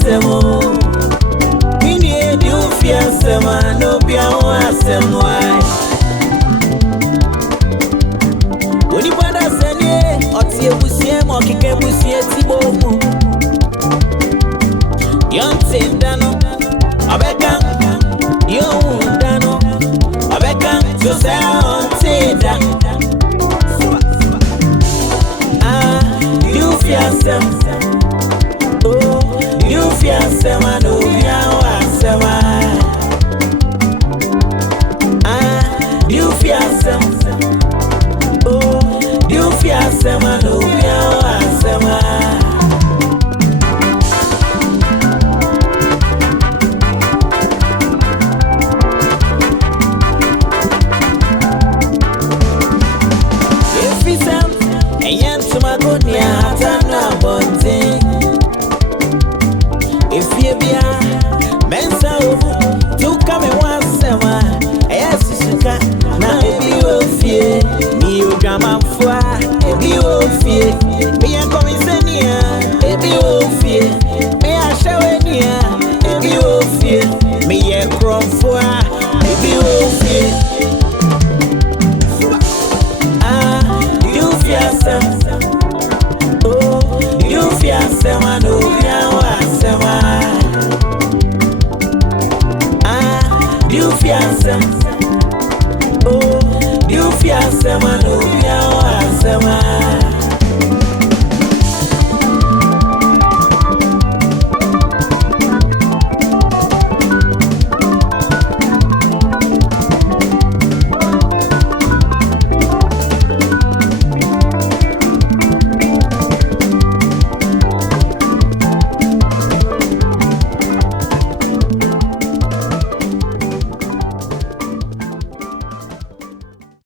Asem Mini di Wofie Asem no bia ho Asem why Oni bada sene oti ebusie mo kike ebusie tibo mu Yonte dano abeka yo dano abeka so say onte da Wofie Asem oh Wofie Asem no bia ho Asem Wofie Asem oh Wofie Asem no bia ho Asem If you be a mensa to come and one summer, yes, you can now be Wofie, you drama for